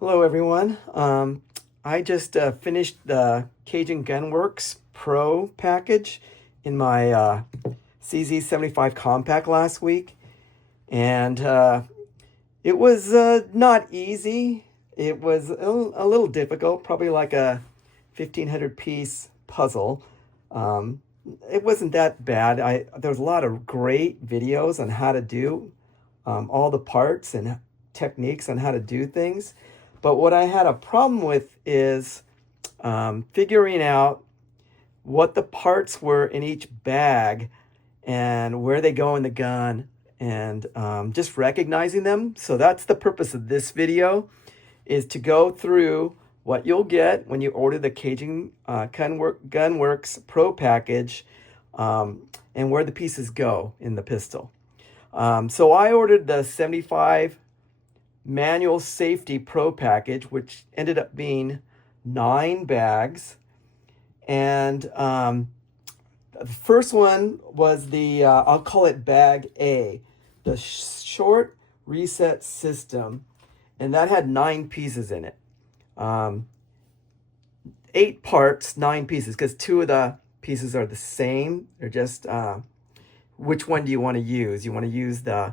Hello, everyone. I just finished the Cajun Gunworks Pro package in my CZ75 Compact last week, and it was not easy. It was a little difficult, probably like a 1,500 piece puzzle. Um, it wasn't that bad. There was a lot of great videos on how to do all the parts and techniques on how to do things. But what I had a problem with is figuring out what the parts were in each bag and where they go in the gun and just recognizing them. So that's the purpose of this video, is to go through what you'll get when you order the Cajun Gunworks Pro package and where the pieces go in the pistol. So I ordered the 75 manual safety pro package, which ended up being 9 bags. And the first one was the, I'll call it bag A, the short reset system. And that had 9 pieces in it. 8 parts, 9 pieces, because 2 of the pieces are the same. They're just, which one do you want to use? You want to use the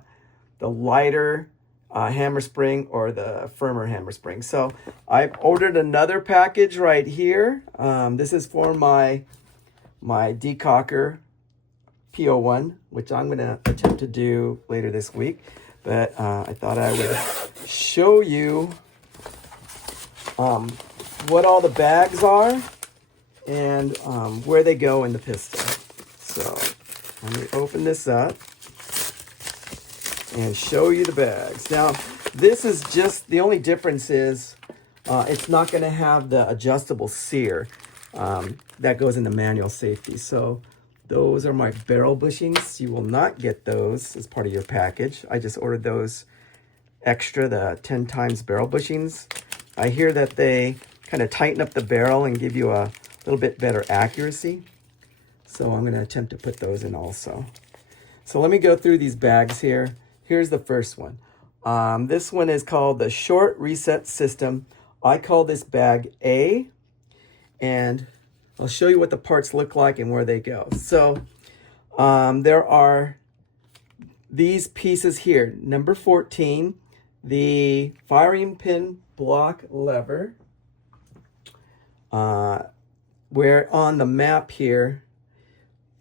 lighter hammer spring or the firmer hammer spring. So I've ordered another package right here. This is for my decocker PO1, which I'm going to attempt to do later this week. But I thought I would show you what all the bags are and where they go in the pistol. So let me open this up and show you the bags. Now, this is just, the only difference is it's not going to have the adjustable sear that goes in the manual safety. So those are my barrel bushings. You will not get those as part of your package. I just ordered those extra, the 10 times barrel bushings. I hear that they kind of tighten up the barrel and give you a little bit better accuracy. So I'm going to attempt to put those in also. So let me go through these bags here. Here's the first one. This one is called the Short Reset System. I call this bag A, and I'll show you what the parts look like and where they go. So there are these pieces here. Number 14, the firing pin block lever, where on the map here,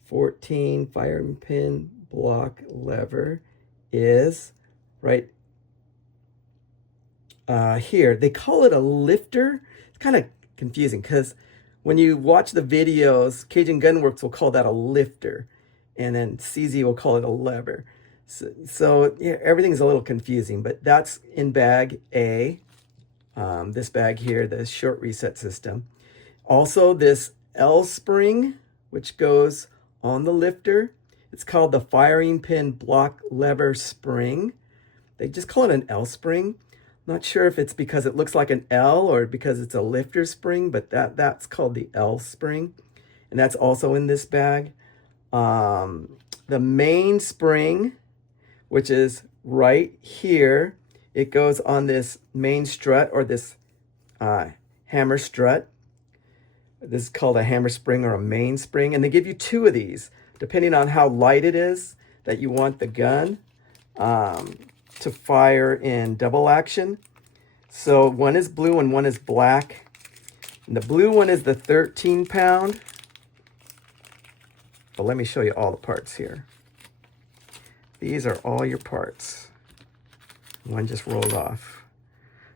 14 firing pin block lever is right here. They call it a lifter. It's kind of confusing because when you watch the videos, Cajun Gunworks will call that a lifter, and then CZ will call it a lever. So yeah, everything's a little confusing, but that's in bag A. This bag here, the short reset system. Also, this L spring, which goes on the lifter. It's called the firing pin block lever spring. They just call it an L spring. Not sure if it's because it looks like an L or because it's a lifter spring, but that's called the L spring. And that's also in this bag. The main spring, which is right here, it goes on this main strut or this hammer strut. This is called a hammer spring or a main spring. And they give you 2 of these, depending on how light it is that you want the gun to fire in double action. So one is blue and one is black. And the blue one is the 13 pound. But let me show you all the parts here. These are all your parts. One just rolled off.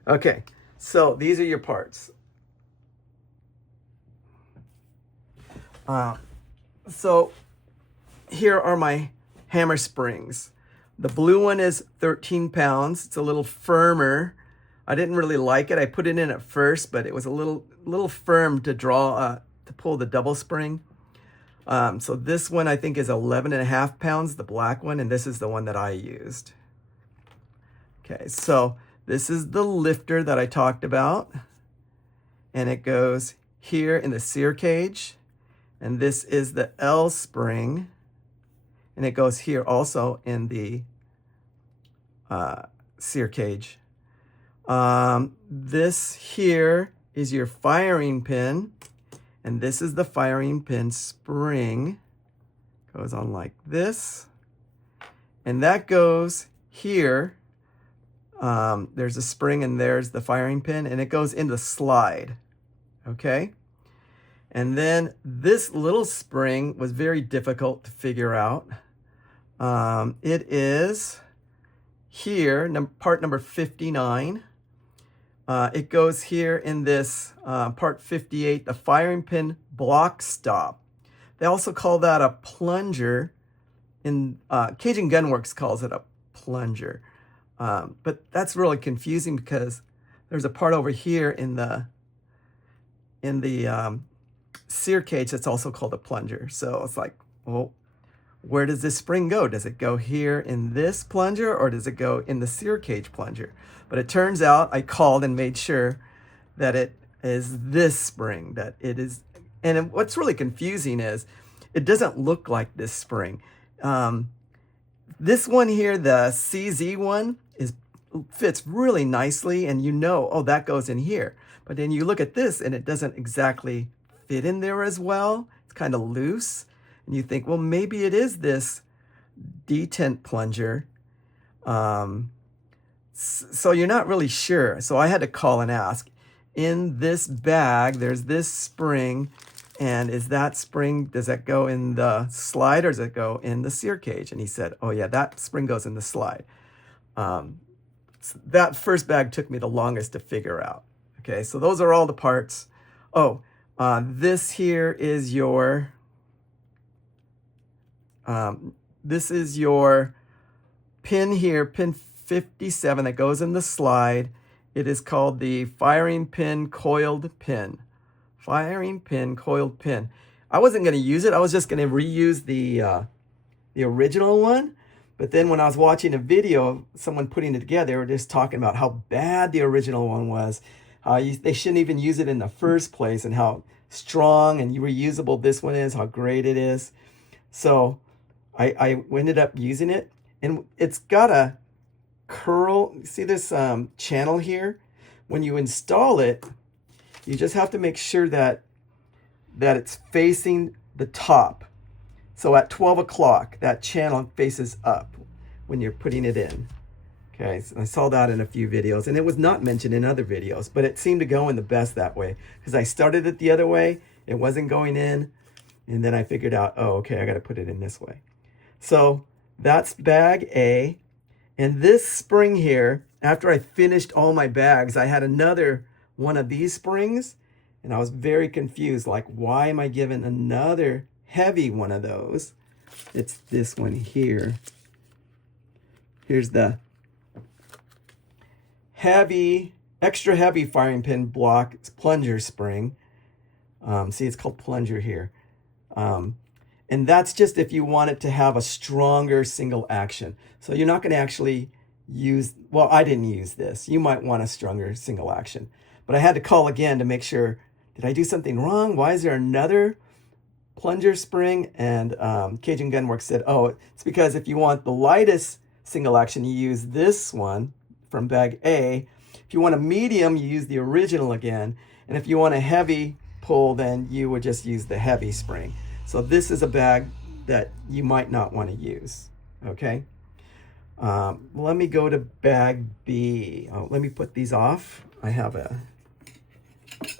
Okay, so these are your parts. So here are my hammer springs. The blue one is 13 pounds. It's a little firmer. I didn't really like it. I put it in at first, but it was a little firm to draw, to pull the double spring. So this one I think is 11.5 pounds, the black one, and this is the one that I used. Okay, so this is the lifter that I talked about, and it goes here in the sear cage, and this is the L spring, and it goes here also in the sear cage. This here is your firing pin, and this is the firing pin spring. Goes on like this, and that goes here. There's a spring and there's the firing pin, and it goes in the slide, okay? And then this little spring was very difficult to figure out. It is here, part number 59. It goes here in this part 58, the firing pin block stop. They also call that a plunger. In Cajun Gunworks calls it a plunger. But that's really confusing because there's a part over here in the sear cage that's also called a plunger. So it's like, well, where does this spring go? Does it go here in this plunger, or does it go in the sear cage plunger? But it turns out I called and made sure that it is this spring, that it is. And what's really confusing is it doesn't look like this spring. This one here, the CZ one, fits really nicely, and you know, oh, that goes in here. But then you look at this and it doesn't exactly fit in there as well. It's kind of loose. And you think, well, maybe it is this detent plunger. So you're not really sure. So I had to call and ask. In this bag, there's this spring. And is that spring, does that go in the slide or does it go in the sear cage? And he said, oh yeah, that spring goes in the slide. So that first bag took me the longest to figure out. Okay, so those are all the parts. Oh, this here is your, this is your pin here, pin 57 that goes in the slide. It is called the firing pin coiled pin. Firing pin coiled pin. I wasn't going to use it. I was just going to reuse the original one. But then when I was watching a video of someone putting it together, they were just talking about how bad the original one was. How they shouldn't even use it in the first place, and how strong and reusable this one is, how great it is. So I ended up using it, and it's got a curl. See this channel here? When you install it, you just have to make sure that it's facing the top. So at 12 o'clock, that channel faces up when you're putting it in. Okay, so I saw that in a few videos, and it was not mentioned in other videos, but it seemed to go in the best that way, because I started it the other way, it wasn't going in, and then I figured out, oh, okay, I got to put it in this way. So that's bag A, and this spring here, after I finished all my bags, I had another one of these springs, and I was very confused, like, why am I given another heavy one of those? It's this one here. Here's the heavy, extra heavy firing pin block. It's plunger spring. See, it's called plunger here. And that's just if you want it to have a stronger single action. So you're not going to actually use, well, I didn't use this. You might want a stronger single action. But I had to call again to make sure, did I do something wrong? Why is there another plunger spring? And Cajun Gunworks said, oh, it's because if you want the lightest single action, you use this one from bag A. If you want a medium, you use the original again. And if you want a heavy pull, then you would just use the heavy spring. So this is a bag that you might not want to use, okay? Let me go to bag B. Oh, let me put these off. I have a,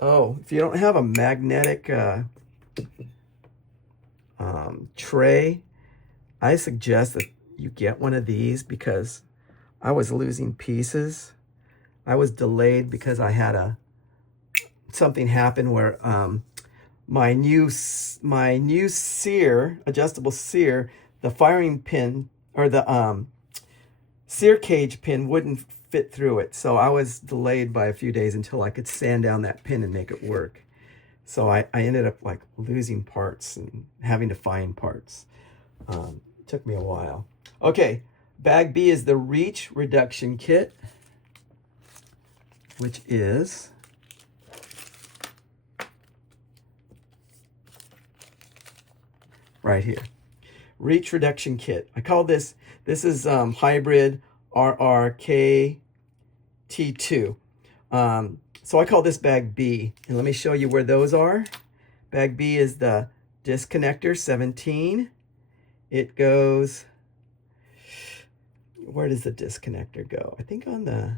oh, if you don't have a magnetic tray, I suggest that you get one of these, because I was losing pieces. I was delayed because I had something happen where my new sear, adjustable sear, the firing pin, or the sear cage pin wouldn't fit through it. So I was delayed by a few days until I could sand down that pin and make it work. So I ended up like losing parts and having to find parts. It took me a while. Okay, bag B is the reach reduction kit, which is right here. Reach reduction kit. I call this is hybrid RRK T2. So I call this bag B. And let me show you where those are. Bag B is the disconnector 17. It goes, where does the disconnector go? I think on the,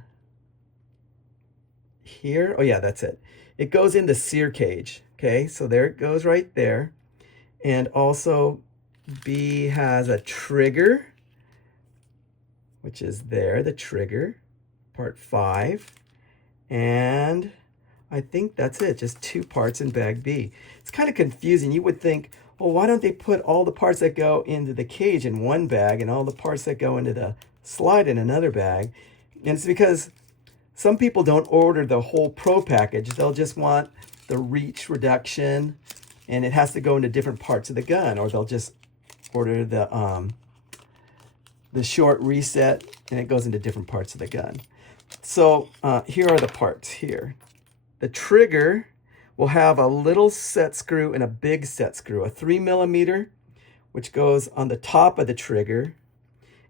here. Oh yeah, that's it. It goes in the sear cage. Okay, so there it goes right there. And also B has a trigger, which is there, the trigger, part 5. And I think that's it, just 2 parts in bag B. It's kind of confusing. You would think, well, why don't they put all the parts that go into the cage in one bag and all the parts that go into the slide in another bag? And it's because some people don't order the whole Pro package. They'll just want the reach reduction, and it has to go into different parts of the gun, or they'll just order the short reset, and it goes into different parts of the gun. So here are the parts here. The trigger will have a little set screw and a big set screw, a 3mm, which goes on the top of the trigger,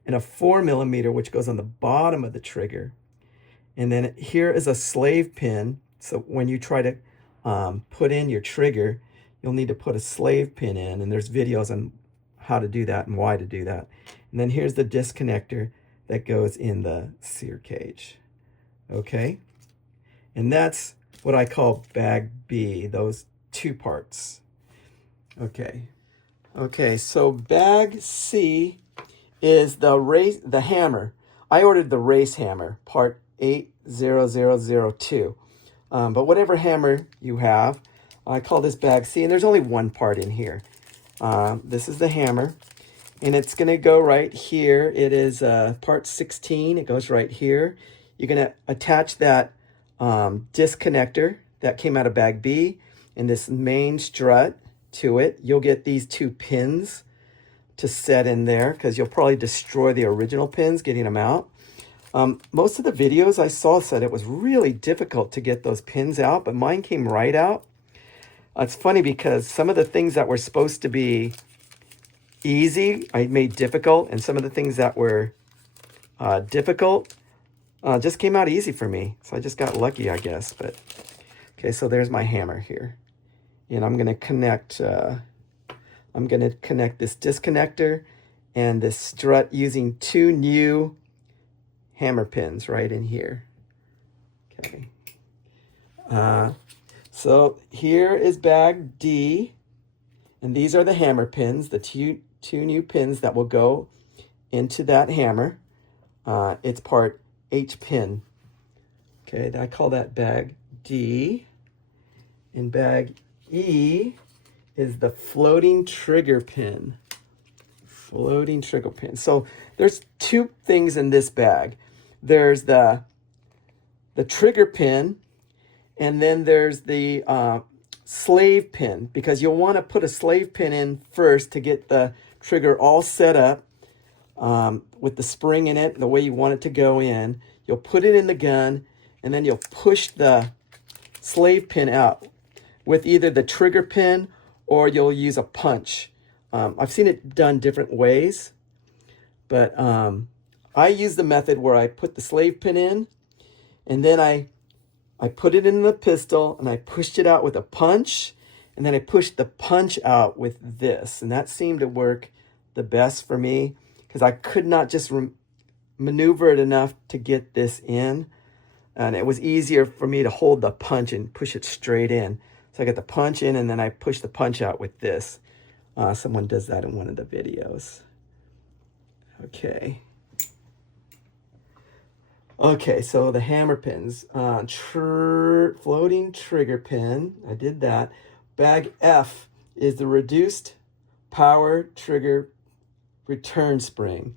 and a 4mm, which goes on the bottom of the trigger. And then here is a slave pin. So when you try to put in your trigger, you'll need to put a slave pin in, and there's videos on how to do that and why to do that. And then here's the disconnector that goes in the sear cage. Okay, and that's what I call bag B, those 2 parts. Okay, so bag C is the hammer. I ordered the race hammer, part 80002. But whatever hammer you have, I call this bag C, and there's only 1 part in here. This is the hammer, and it's going to go right here. It is part 16. It goes right here. You're going to attach that disconnector that came out of bag B and this main strut to it. You'll get these 2 pins to set in there because you'll probably destroy the original pins getting them out. Most of the videos I saw said it was really difficult to get those pins out, but mine came right out. It's funny because some of the things that were supposed to be easy, I made difficult, and some of the things that were difficult just came out easy for me. So I just got lucky, I guess. But okay, so there's my hammer here. And I'm going to connect this disconnector and this strut using 2 new hammer pins right in here. Okay. So here is bag D, and these are the hammer pins, the two new pins that will go into that hammer. It's part H pin. Okay, I call that bag D. And bag E is the floating trigger pin. Floating trigger pin. So there's 2 things in this bag. There's the trigger pin, and then there's the slave pin, because you'll want to put a slave pin in first to get the trigger all set up with the spring in it, the way you want it to go in. You'll put it in the gun, and then you'll push the slave pin out with either the trigger pin or you'll use a punch. I've seen it done different ways, but I use the method where I put the slave pin in, and then I put it in the pistol, and I pushed it out with a punch, and then I pushed the punch out with this. And that seemed to work the best for me because I could not just maneuver it enough to get this in. And it was easier for me to hold the punch and push it straight in. So I got the punch in, and then I push the punch out with this. Someone does that in one of the videos. Okay. Okay, so the hammer pins. Floating trigger pin. I did that. Bag F is the reduced power trigger return spring.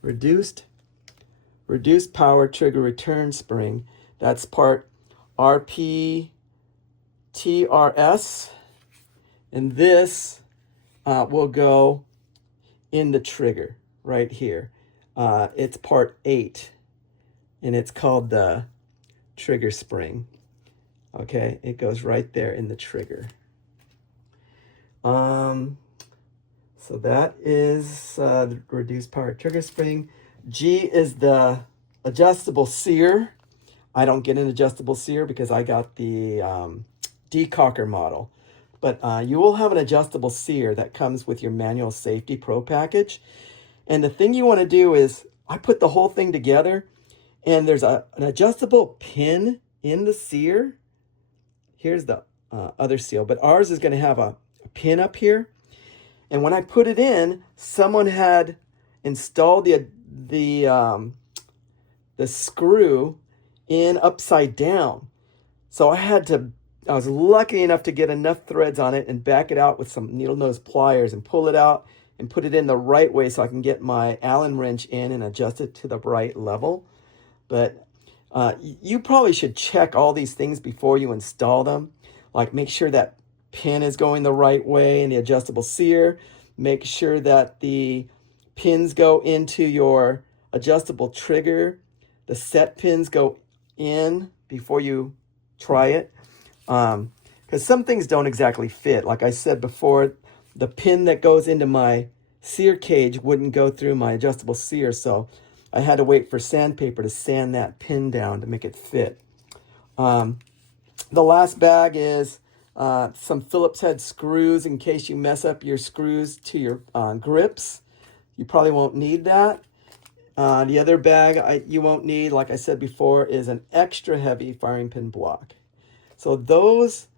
Reduced power trigger return spring. That's part RPTRS. And this will go in the trigger right here. It's part 8. And it's called the trigger spring. Okay, it goes right there in the trigger. So that is the reduced power trigger spring. G is the adjustable sear. I don't get an adjustable sear because I got the decocker model. But you will have an adjustable sear that comes with your manual safety pro package. And the thing you want to do is, I put the whole thing together, and there's an adjustable pin in the sear. Here's the other seal, but ours is going to have a pin up here. And when I put it in, someone had installed the screw in upside down. So I was lucky enough to get enough threads on it and back it out with some needle nose pliers and pull it out and put it in the right way so I can get my Allen wrench in and adjust it to the right level. But you probably should check all these things before you install them. Like, make sure that pin is going the right way in the adjustable sear. Make sure that the pins go into your adjustable trigger. The set pins go in before you try it. Because some things don't exactly fit. Like I said before, the pin that goes into my sear cage wouldn't go through my adjustable sear, so I had to wait for sandpaper to sand that pin down to make it fit. The last bag is some Phillips head screws in case you mess up your screws to your grips. You probably won't need that. The other bag you won't need, like I said before, is an extra heavy firing pin block. So those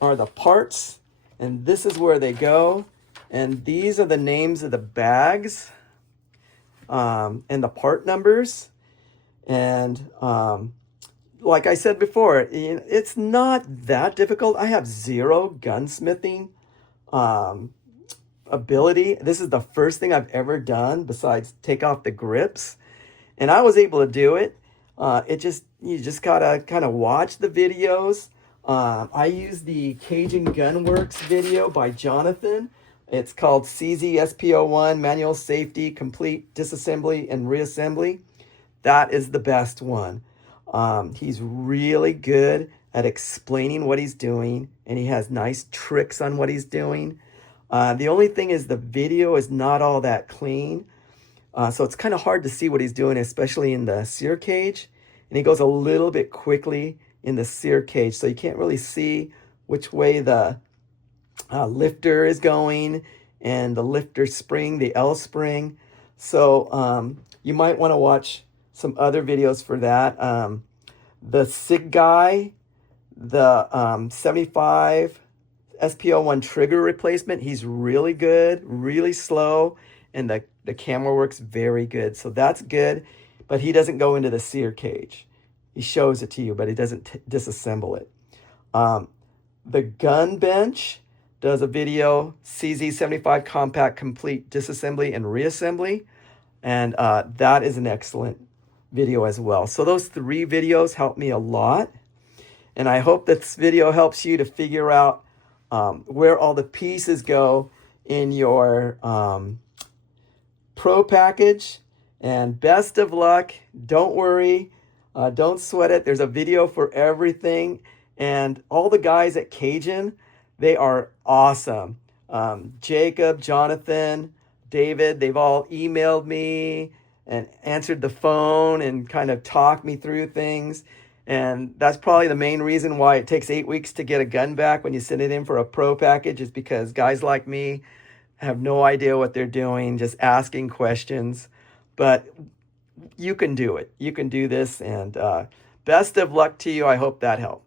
are the parts, and this is where they go. And these are the names of the bags and the part numbers. And like I said before, it's not that difficult. I have zero gunsmithing ability. This is the first thing I've ever done besides take off the grips. And I was able to do it. You just gotta kind of watch the videos. I use the Cajun Gunworks video by Jonathan. It's called CZSP01 Manual Safety Complete Disassembly and Reassembly. That is the best one. He's really good at explaining what he's doing, and he has nice tricks on what he's doing. The only thing is the video is not all that clean. So it's kind of hard to see what he's doing, especially in the sear cage. And he goes a little bit quickly in the sear cage, so you can't really see which way the lifter is going and the lifter spring, the L spring. So you might want to watch some other videos for that. The SIG guy, the 75 SP01 trigger replacement, he's really good, really slow, and the camera works very good. So that's good, but he doesn't go into the sear cage. He shows it to you, but he doesn't disassemble it. The gun bench does a video, CZ75 Compact Complete Disassembly and Reassembly, and that is an excellent video as well. So those 3 videos helped me a lot, and I hope this video helps you to figure out where all the pieces go in your pro package. And best of luck. Don't worry. Don't sweat it. There's a video for everything. And all the guys at Cajun, they are awesome. Jacob, Jonathan, David, they've all emailed me and answered the phone and kind of talked me through things. And that's probably the main reason why it takes 8 weeks to get a gun back when you send it in for a pro package, is because guys like me have no idea what they're doing, just asking questions. But you can do it. You can do this, and best of luck to you. I hope that helped.